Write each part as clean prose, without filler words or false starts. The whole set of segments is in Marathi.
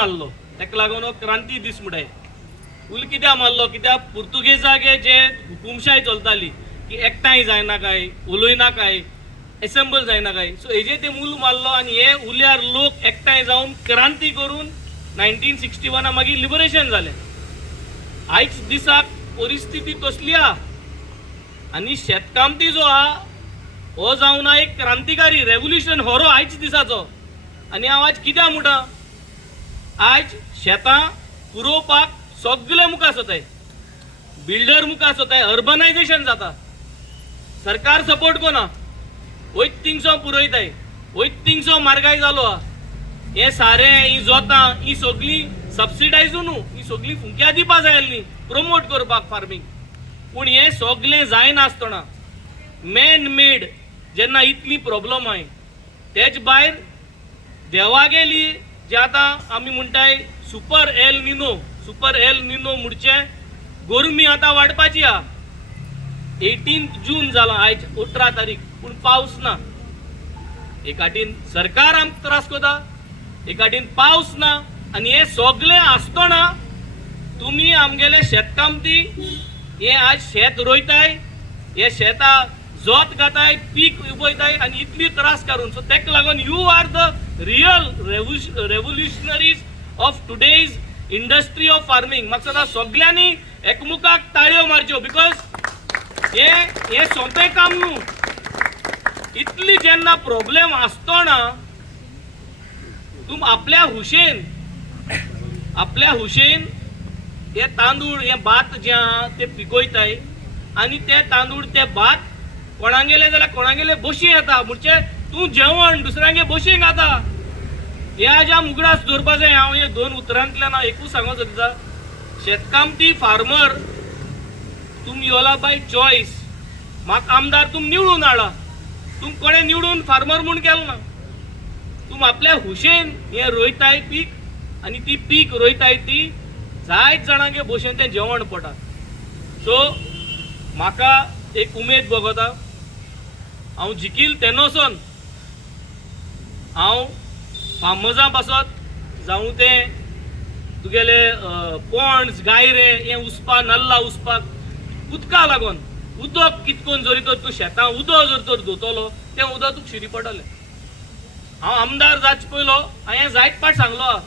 मारलो, ताका लागून हो क्रांती दीस म्हणटाय. उल कित्याक मारलो? कित्याक पुर्तुगेजागे जे हुकुमशाही चलताली की एकठांय जायना काय, उलयना काय, एसेंबल जायना काय, सो हेजे ते उल मारलो आनी हे उल्यार लोक एकठांय जावन क्रांती करून 1961 मागीर लिबरेशन जालें. आयज दिसाक परिस्थिती तसली आहा आनी शेतकामती जो आहा हो जावन एक क्रांतिकारी रेव्होल्युशन होरो आयज दिसाचो. आनी हांव आज कित्याक म्हणटा, आयज शेतां पुरोवपाक सगळे मुखार सोताय, बिल्डर मुखार सोताय, अर्बनायझेशन जाता, सरकार सपोर्ट कोना, वयत तिंगसो पुरयताय, वयत तिंगसो म्हारगाय जालो आहा. हे सारें, ही जोतां, ही सगळी सबसिडायजू न्हू, ही सगळी फुंक्या दिवपा जाय आसली प्रमोट करपाक फार्मींग. पूण हे सगळें जायनासतना मॅन मेड जेन्ना इतली प्रॉब्लम आहाय, तेच भायर देवा गेली जे आतां आमी म्हणटाय सुपर एल निनो म्हणचे गरमी आतां वाडपाची आहा. 18 जून जाला आयज 18 तारीख, पूण पावस ना. एक वाटेन सरकार आमकां त्रास करता, एक वाटेन पावस ना, आनी हे सगळें आसतना तुमी आमगेले शेतकामती हे आज शेत रोयताय, हे शेतां जोत घाताय, पीक उबयताय आनी इतली त्रास काडून. सो तेका लागून you are the real revolutionaries of today's industry of farming. म्हाका दिसता सगळ्यांनी एकमुखाक ताळयो मारच्यो, बिकॉज हे सोंपें काम न्हू. इतली जेन्ना प्रॉब्लेम आसतना तुम आपल्या हुशेन हे तांदूळ, हे भात जे आहा ते पिकयताय आनी ते तांदूळ, ते भात कोणागेले जाल्यार कोणागेले बशी येता. म्हणजे तूं जेवण दुसऱ्यांगे बशी घाता. ह्या ज्या मुगडास दवरपा जाय. हांव हे 2 उतरांतल्यान एकूच सांगूंक सोदता, शेतकामती फार्मर तुम योला बाय चॉयस. म्हाका आमदार तुम निवडून हाडा, तुम कोणे निवडून फार्मर म्हूण केलो ना. तुम आपल्या हुशेन हे रोयताय पीक आनी ती पीक रोयताय ती जायत जाणांगे भशेन तें जेवण पडटा. सो म्हाका एक उमेद भोगता, हांव जिखील तेन्नासून हांव फार्मर्सां पासत जावं ते तुगेले पॉन्ड्स, गायरे हे उसपा, नल्ला उसपाक उदका लागून, उदक कितकोन जरी तर तूं शेतां उदक जर तर धुतलो तें उदक तुका शिरी पडटलें. हांव आमदार जावचे पयलो हांवें जायत पाट सांगलो,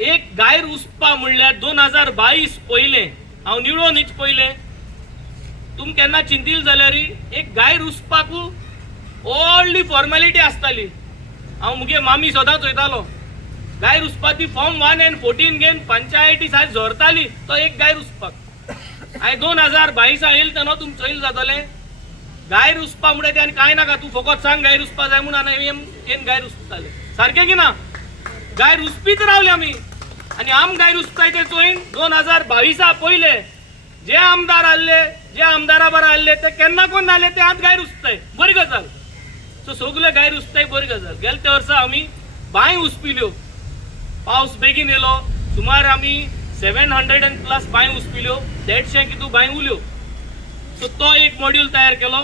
एक गायर उसपा म्हणल्यार 2022 पयलें, हांव निवडून येच पयलें तुम केन्ना चिंतिल जाल्यार एक गायर उसपाकू व्हडली फॉर्मेलिटी आसताली. हांव मुगे मामी सदांच वयतालो, गायर उसपा ती फॉर्म 1 and 14 घेवन पंचायती सायज झरताली तो एक गायर उसपाक. हांवें 2022 येयले तेन्ना तुम चोयल जातलें गायर उसपा म्हणटा तें आनी कांय नाका, तूं फकत सांग गायर उसपा जाय म्हणून आनी गायर उसताले. सारकें की ना? गायर उसपीत रावले आमी आनी आम गायर उसताय ते चोयन 2022 पयले जे आमदार आहले, जे आमदारा बरा आहले ते केन्ना कोण नाहले ते आज गायर उसताय. बरी गजाल. सो सगळे गायर उसताय, बरी गजाल. गेले त्या वर्सा आमी बांय उसपिल्यो, पावस बेगीन येयलो, सुमार आमी 700 and plus बांय उसपिल्यो, 150 कितू बांय उल्यो. सो तो एक मॉड्यूल तयार केलो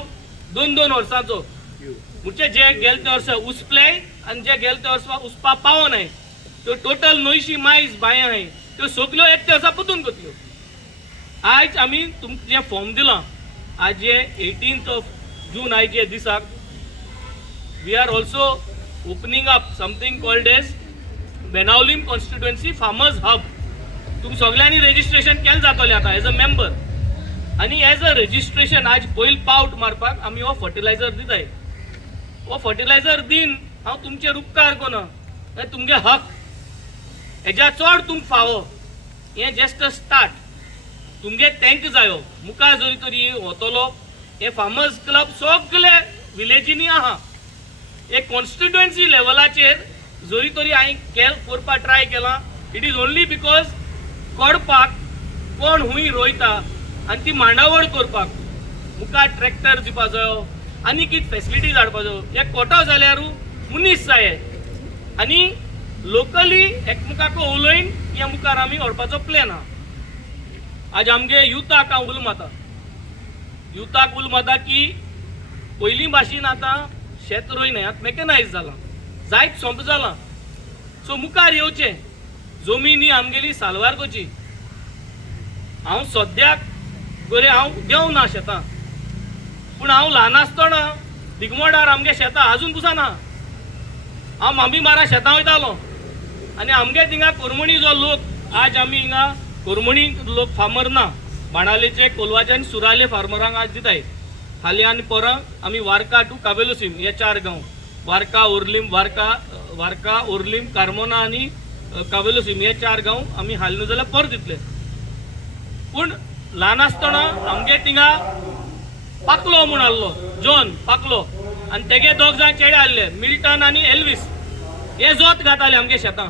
2-2 वर्सांचो. म्हणजे जे गेले त्या वर्सा उसपले आनी जे गेले त्या वर्सा उसपा पावो नाय, त्यो टोटल 900 मायज बांय आहाय त्यो सगल्यो एक त्या वर्सा पुतून करतल्यो. आज आमी तुमकां जे फॉर्म दिलां, आज जे 18 जून आयचे दिसाक we are also opening up something called as Benaulim constituency farmers hub. तुम सगळ्यांनी रेजिस्ट्रेशन केलें जातलें आतां एज अ मेंबर. आनी एज अ रेजिस्ट्रेशन आज पयल पावट मारपाक आमी हो फर्टिलायझर दिताय. हो फर्टिलायझर दिन हांव तुमचेर उपकार कोना, तुमगे हक. हेज्या चड तुमकां फावो. हें जस्ट अ स्टार्ट. तुमगे टँक जायो मुखार जरी तरी वतलो. हे फार्मर्स क्लब सगळे विलेजींनी आहा. एक कॉन्स्टिट्युएन्सी लेवलाचेर जरी तरी हांवें करपाक ट्राय केलां. इट इज ओन्ली बिकॉज कडपाक कोण हुंय रोयता आनी ती मांडावळ करपाक मुखार ट्रॅक्टर दिवपा जायो आनी कितें फॅसिलिटीज हाडपा जायो. हे कोटो जाल्यारू मनीस जाय आनी लोकली एकमेकाक उलयन हे मुखार आमी व्हरपाचो प्लॅन आहा. आज आमगे युथाक हांव उल माता की पयलीं भाशेन आतां शेत रोयनाय, आतां मॅकॅनायज जालां, जायत सोंप जालां. सो मुखार येवचे जमिनी आमगेली सालवार करची. हांव सद्याक गोरे हांव देंवना शेतां, पूण हांव ल्हान आसतना दिगमोडार आमगे शेतां आजून पुसाना. हांव मामी मारा शेतां वयतालो आनी आमगे थिंगा कोरमणी जो लोक आज आमी हिंगा कोरमणी लोक फार्मर ना, बाणालेचे कोलवाचे आनी सुराले फार्मरांक आज दिताय. हालीं आनी परं आमी वार्का टू कावेलोसीम हे 4 गांव, वार्का ओर्लीम कार्मोना आनी कावेलोसीम हे 4 गांव आमी हाल न्हू जाल्यार पर दितले. पूण ल्हान आसतना आमगे थिंगा पाकलो म्हूण आहलो, जॉन पाकलो, आनी तेगे 2 जाण चेडे आहले, मिल्टन आनी एल्वीस. हे जोत घाताले आमगे शेतां,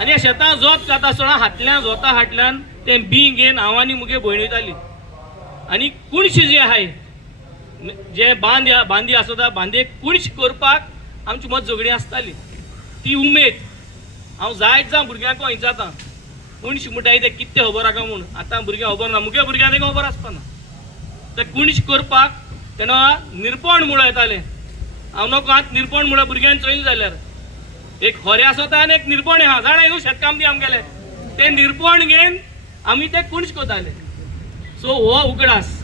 आनी हे शेतां जोत घाता आसतना हातल्यान जोता हाटल्यान ते बी घेवन हांव आनी मुगे भयण वयताली. आनी कुणशी जे आहाय जे बांदी आसता बांदेक कुणश करपाक आमची मत झगडी आसताली. ती उमेद हांव जायत जावं भुरग्यांक हिंचाता, कुणश म्हणटाय ते कितें खबर आका म्हूण. आतां भुरग्यांक खबर ना, मुगे भुरग्यांक तेका खबर आसपाना. ते कुणश करपाक तेन्ना निरपण मुळो येताले. हांव नको आतां निरपण मुळो भुरग्यांक चोयले जाल्यार एक खोरे आसता आनी एक निरपण आहा. जाणाय न्हू शेतकाम बी आमगेले ते निरपण घेवन आमी ते कुणश करताले. सो हो उगडास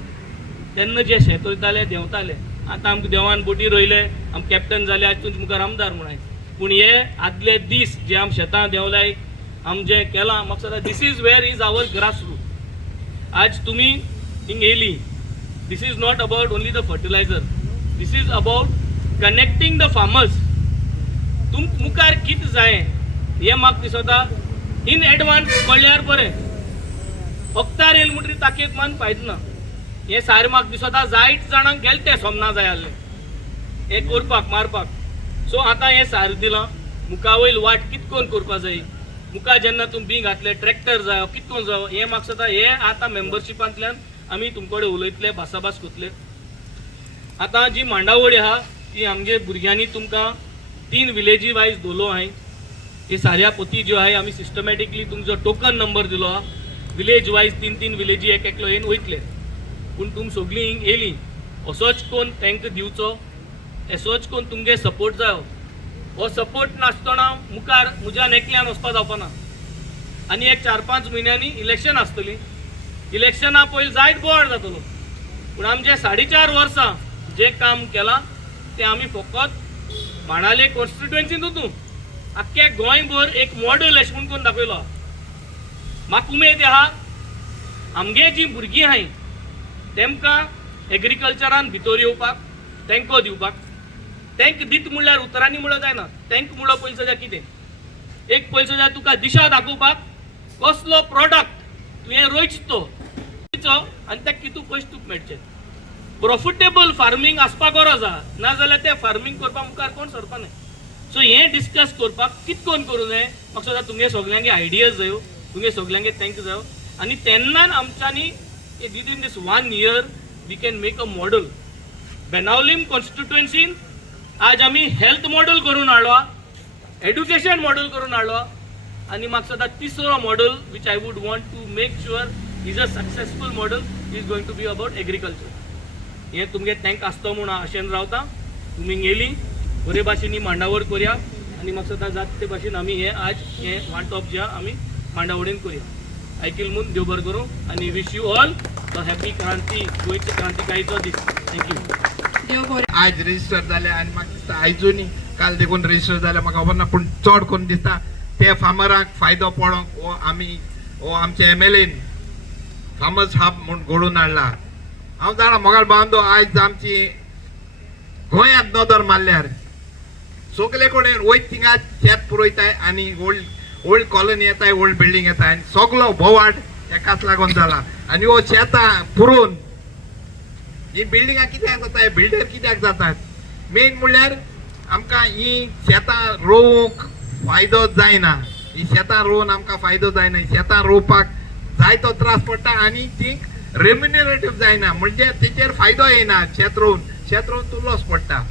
तेन्ना जे शेत रोयताले देंवताले. आतां आमकां देवान बोटी रोयले, आम कॅप्टन जाले, आज तुमचे मुखार आमदार म्हणाय. पूण हे आदले दीस जे आम शेतां देंवलाय, आम जे केलां, म्हाका सांगता this is where is our grass root. आज तुमी हिंग येयली, this is not about only the fertiliser, this is about connecting the farmers. तुमकां मुखार कितें जाय हें म्हाका दिसता इन एडवान्स कळ्ळ्यार बरें. वखदार येयले म्हणटरी ताकयेत मान फायदो ना. हे सारें म्हाका दिसता जायत जाणांक गेले ते सोमना जाय आहले हे करपाक मारपाक. सो आतां हें सार दिलां, मुखा वयल वाट कितें करून करपा जाय. मुखार जेन्ना तुमी बी घातले ट्रॅक्टर जायो कितें करून जायो हें म्हाका सांगता हे आतां मेंबरशिपांतल्यान आमी तुमचे कडेन उलयतले, भासाभास करतले. आतां जी मांडावळी आहा ती आमगे भुरग्यांनी तुमकां 3 विलेजी वायज दवरलो हांय. हे साऱ्या पोती ज्यो आहाय आमी सिस्टमॅटिकली तुमचो टोकन नंबर दिलो आहा. विलेज वायज 3 विलेजी एक एकलो येवन वयतले. पूण तुमी सगळीं हिंग येयली असोच कोण तांकां दिवचो, असोच कोण तुमगे सपोर्ट जायो. हो सपोर्ट नासतना मुखार म्हज्यान एकल्यान वचपा जावपाना. आनी एक 4-5 म्हयन्यांनी इलेक्शन आसतली. इलेक्शना पयलीं जायत बोवाळ जातलो. पूण आमचे 4.5 वर्सां जे काम केलां तें आमी फकत बाणाले कॉन्स्टिट्युएन्सींतूच न्हू आख्ख्या गोंयभर एक मॉडेल अशें म्हूण करून दाखयलो. म्हाका उमेद आहा आमगे जीं भुरगीं आहाय तेमकां एग्रीकल्चरान भितर येवपाक, तांकां दिवपाक. तांकां दित म्हणल्यार उतरांनी म्हणल्यार जायना. तांकां म्हणलो पयलीं सद्या कितें एक पयलीं सद्या तुका दिशा दाखोवपाक कसलो प्रॉडक्ट तुवें रोयचो आनी ताका कितू पयशे तुका मेळचे. प्रॉफिटेबल फार्मींग आसपा गरज आहा, नाजाल्यार तें फार्मींग करपाक मुखार कोण सरपा न्हय. सो हें डिस्कस करपाक कितें करून करूं जाय म्हाका सांगता तुमगे सगल्यांगे आयडियाज जायो, तुमगे सगल्यांगे तांकां जायो. आनी तेन्ना आमच्यांनी within this 1 year we can make a model. Benaulim कॉन्स्टिट्युएन्सीन आज आमी हेल्थ मॉडेल करून हाडलो, एड्युकेशन मॉडेल करून हाडलो. आनी म्हाका सांगता तिसरो model which I would want to make sure is a successful model is going to be about agriculture. हें तुमगे तांकां आसता म्हूण हांव आशेन रावता. तुमी येयली बरे भाशेन ही मांडावळ करया आनी म्हाका सांगता जाता ते भाशेन आमी हें आज हें वांटप जें आमी मांडावळीन करया. ऐकील म्हूण देव बरें करूं आनी wish you all a happy Kranti गोंयच्या क्रांतिकारीचो दीस. थँक्यू. आज रजिस्टर जाले आनी म्हाका दिसता आयजूनी काल देखून रजिस्टर जाले म्हाका खबर ना. पूण चड करून दिसता ते फार्मरांक फायदो पडोंक हो आमी हो आमच्या एमएलएन फार्मर्स हब म्हूण घडोवन हाडला. हांव जाणा मोगाळ बांदो आयज आमची गोंयांत नदर मारल्यार सगळे कडेन वयत थिंगा शेत पुरयताय आनी ओल्ड कॉलनी येताय, ओल्ड बिल्डींग येताय आनी सगलो बोवाड एकाच लागून जाला. आनी हो शेतां पुरोवन ही बिल्डिंगां कित्याक जाताय, बिल्डर कित्याक जातात, मेन म्हणल्यार आमकां ही शेतां रोवूंक फायदो जायना. ही शेतां रोवन आमकां फायदो जायना. शेतां रोवपाक जायतो त्रास पडटा आनी ती रेम्युनरेटीव जायना, म्हणजे तेचेर फायदो येना. शेत रोवन तूं लॉस पडटा.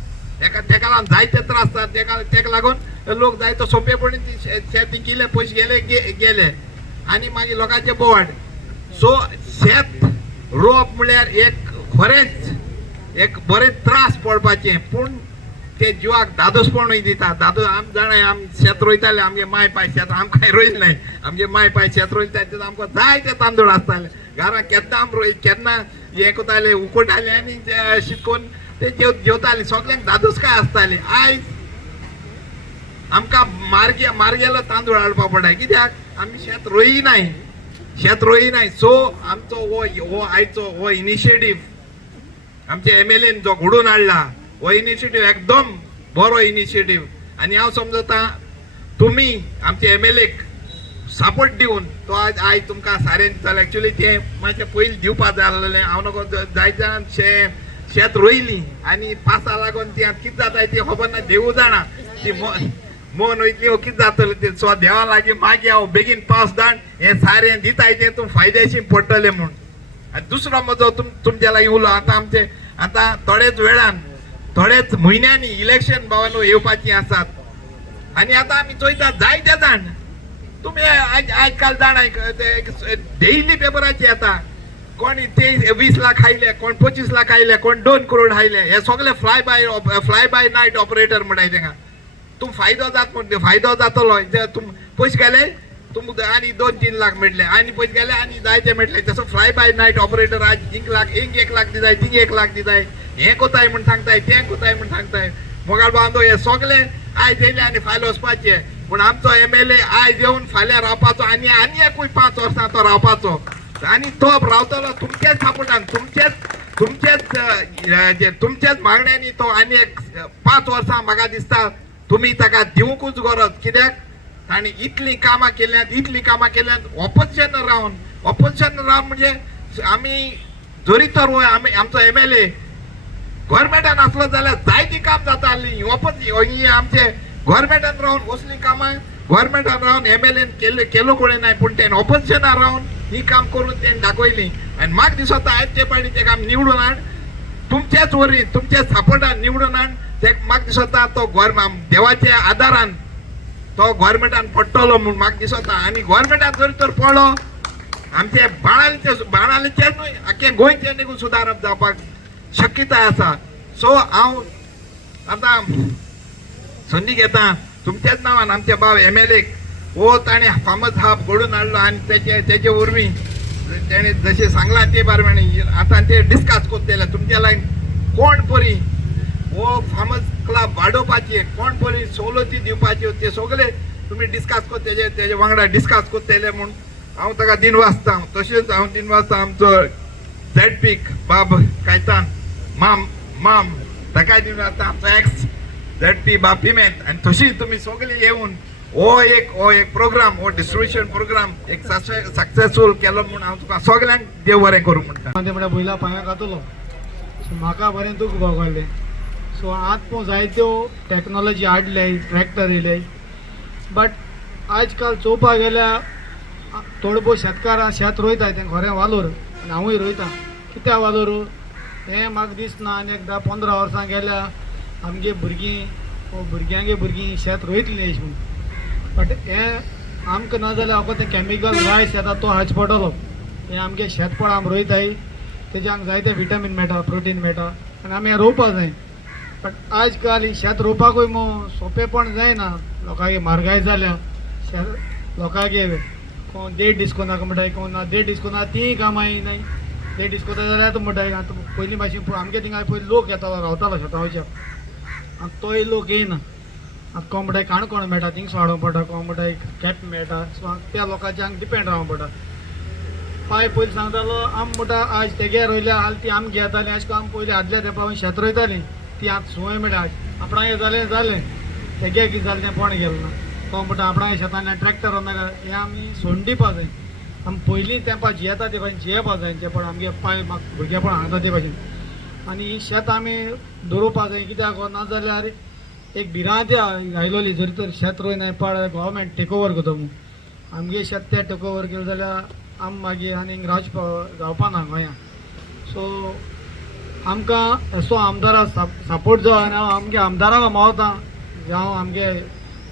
तेका लागून जायते त्रास जाता. तेका लागून लोक जायतो सोंपेपणीन शेत केले, पयशे गेले आनी मागीर लोकांचे बोवाड. सो शेत रोवप म्हळ्यार एक खरेंच एक बरें त्रास पडपाचें. पूण ते जिवाक दादोसपणूय दिता. दादो आम जाणाय आम शेत रोयताले, आमगे माय पाय शेत आम काय रोयल नाही, आमगे माय पाय शेत रोयता तेच आमकां जाय ते तांदूळ आसताले. घरां केन्ना आम रोय केन्ना हे कोताले उकोटाले आनी शिकोवन ते जेवताले. सगळ्यांक दादोस काय आसताले. आयज आमकां मार्गेलो तांदूळ हाडपा पडटा. कित्याक आमी शेत रोई नाही, शेत रोई नाही. सो आमचो हो आयचो हो इनिशिएटीव्ह आमच्या एमएलएन जो घडोवन हाडला, हो इनिशिएटीव्ह एकदम बरो इनिशिएटीव्ह. आनी हांव समजता तुमी आमचे एमएलएक सपोर्ट दिवन तो आयज तुमकां सारें दितलो. एक्चुअली ते मातशें पयलीं दिवपा जाय आसलें. हांव नको जायत जाणां शेत रोयलीं आनी पावसा लागून ती आतां कितें जाता ती खबर ना, देव जाणा. ती मोन वयतली हो कितें जातलें ते. सो देवा लागीं मागीर हांव बेगीन पावस धाड हें सारें दिताय तें तूं फायदेशीर पडटलें म्हूण. आनी दुसरो म्हजो तुमच्या लागीं उलो आतां आमचे आतां थोडेच वेळान थोडेच म्हयन्यांनी इलेक्शन भावानो येवपाचीं आसात. आनी आतां आमी चोयतात जायते जाण तुमी आज काल जाणाय डेली पेपराचेर येता कोण ते 20 लाख आयले, कोण 25 लाख आयले, कोण 2 करोड आयले. हे सगळे फ्लाय बाय नायट ऑपरेटर म्हणटाय तेंगा. तुम फायदो जात म्हणटा फायदो जातलो. तुम पयशे गेले तुम आनी 2-3 लाख मेळटले, आनी पयशे गेले आनी जायते मेळटले. तसो फ्लाय बाय नायट ऑपरेटर आज 1 लाख दिताय, थिंग 1 लाख दिताय, हें कोताय म्हण सांगताय, तें कोताय म्हण सांगताय. मोगाळ बांदो हे सगळे आयज येयले आनी फाल्यां वचपाचे. पूण आमचो एमएलए आयज येवन फाल्यां रावपाचो आनी एकूय 5 वर्सां तो रावपाचो. आनी तो रावतलो तुमचेच सपोर्टान, तुमचेच मागण्यांनी तो आनी 5 वर्सां म्हाका दिसता तुमी ताका दिवंकूच गरज. कित्याक ताणी इतलीं कामां केल्यांत ऑपोजिशन रावन म्हणजे आमी जोरी तर आमचो एमएलए गव्हर्मेंटान आसलो जाल्यार जायतीं काम जाता आसलीं. आमचे गव्हर्मेंटान रावन असलीं कामां गव्हर्मेंटान रावन एमएलएन केलो कोणी नाही, पूण तेणें ऑपोजिशनान रावन ही काम करून तेणें दाखयलीं. आनी म्हाका दिसता आयज ते पाटी तेका आमी निवडून हाड, तुमचेच वरी तुमच्या सपोर्टान निवडून हाड. म्हाका दिसता तो देवाच्या आदारान तो गव्हर्मेंटान पडटलो म्हूण म्हाका दिसता. आनी गव्हर्मेंटान जरी तर पडलो आमचे बाणालेचेच न्हय आख्खे गोंयचें देखून सुदारप जावपाक शक्यताय आसा. सो हांव आतां संदी घेता तुमच्याच नांवान आमच्या भाव एमएलएक हो ताणें फामस हाब घडोवन हाडलो आनी तेजे वरवीं तेणें जशें सांगलां ते प्रमाणे आतां ते डिस्कस कोत्तेले तुमच्या लागीं कोण परी हो फामस क्लब वाडोवपाचे, कोण परी सवलती दिवपाच्यो ते सगळे तुमी डिस्कस कोत तेजे वांगडा डिस्कस कोत्तेले म्हूण हांव ताका दिनवासता. तशेंच हांव दिनवासता आमचो ZP बाब कायतान माम ताकाय दिनवासता आमचो एक्स ZP बाब पिमेंत. आनी तशीच तुमी सगळीं येवन हो एक प्रोग्राम हो डिस्ट्रिब्युशन प्रोग्राम एक सक्सेसफूल केलो म्हूण हांव तुका सगळ्यांक देव बरें करूं म्हणटा. म्हणल्यार बैला पांयाक घातलो सो म्हाका बरें दूख भोगलें. सो आतां पळोवन जायत्यो टॅक्नोलॉजी हाडले, ट्रॅक्टर येयले, बट आयज काल चोवपाक गेल्यार थोडे भोव शेतकारां शेत रोयताय तें खरें वालोर आनी हांवूय रोयता. कित्याक वालोर हें म्हाका दिसना आनी 10-15 वर्सां गेल्या आमगे भुरग्यांगे शेत रोयतलीं अशें म्हूण. बट हें आमकां ना जाल्यार फकत तें कॅमिकल रायस येता तो हाडचो पडटलो. हें आमगे शेतफळ आमी रोयताय तेज्यान जायते विटामीन मेळटा, प्रोटीन मेळटा आनी आमी हें रोवपा जाय. बट आयज काल ही शेत रोवपाकूय सोंपेपण जायना. लोकांगे म्हारगाय जाल्या, लोकांगे कोण देड डिस्कोनाक म्हणटाय, कोण ना देड डिस्कोना तीं कामां नाय. देड डिस्कोता जाल्यार म्हणटाय आतां पयलीं भाशेन आमगे थिंगा पयलीं लोक येतालो रावतालो शेतां वयच्या, आतां तोय लोक येयना. आतां कोण म्हणटाय काणकोण मेळटा थिंग वाडोवंक पडटा, कोण म्हणटाय कॅप मेळटा. सो त्या लोकांच्या हांगा डिपेंड रावंक पडटा. पाय पयलीं सांगतालो आम म्हणटा आयज तेगे रोयल्या हाल ती आमगे येतालीं. अशें करून आमी पयलीं आदल्या तेंपा शेत रोयतालीं ती आतां सुवाय मेळटा. आपणागे जालें तेगे कितें जालें तें कोण गेलें ना. तो म्हणटा आपणागे शेतांनी ट्रॅक्टर मेळटा हें आमी सोडून दिवपा जाय. आमी पयलीं तेंपा जियेता ते भाशेन जियेवपा जाय जे पण आमगे पाय म्हाका भुरगेपण हांगता ते भाशेन. आनी ही शेत आमी दवरपा जाय. कित्याक ना जाल्यार एक भिरांत आयलोली जरी तर शेत रोयनाय पाड गव्हर्मेंट टेक ओवर करता म्हूण. आमगे शेत ते टेक ओवर केलें जाल्यार आमी मागीर आनीक जावपा ना गोंयां. सो आमकां असो आमदारा सपोर्ट जाय आनी हांव आमगे आमदाराक मावता जावं आमगे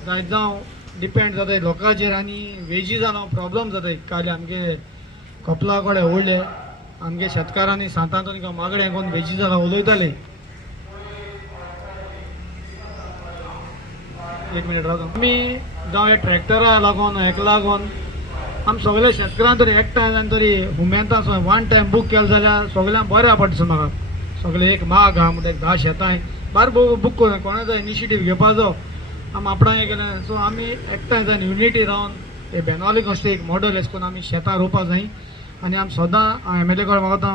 जावं डिपेंड जाताय लोकांचेर आनी वेजीसान प्रॉब्लम जाताय. काल आमगे कपला कडेन वळले आमगे शेतकारांनी सांतांतून मागणें कोन्न वेजीसाक उलयताले. एक मिनिट रावता आमी जावं हे ट्रॅक्टरा लागून हेका लागून आमी सगळे शेतकऱ्यांक तरी एकठांय जावन तरी हुमेंता वन टायम बूक केलो जाल्यार सगळ्यांक बऱ्या पडटा म्हाका सगळे एक माग आहा म्हणटा एक 10 शेतांय बार बूक करून कोणा जाय इनिशिएटीव घेवपाचो आमी आपणाक हे केलें सो आमी एकठांय जावन युनिटी रावन हे बेनावली कशें एक मॉडल एश करून आमी शेतां रोवपा जाय आनी आमी सदां MLA कडेन मागता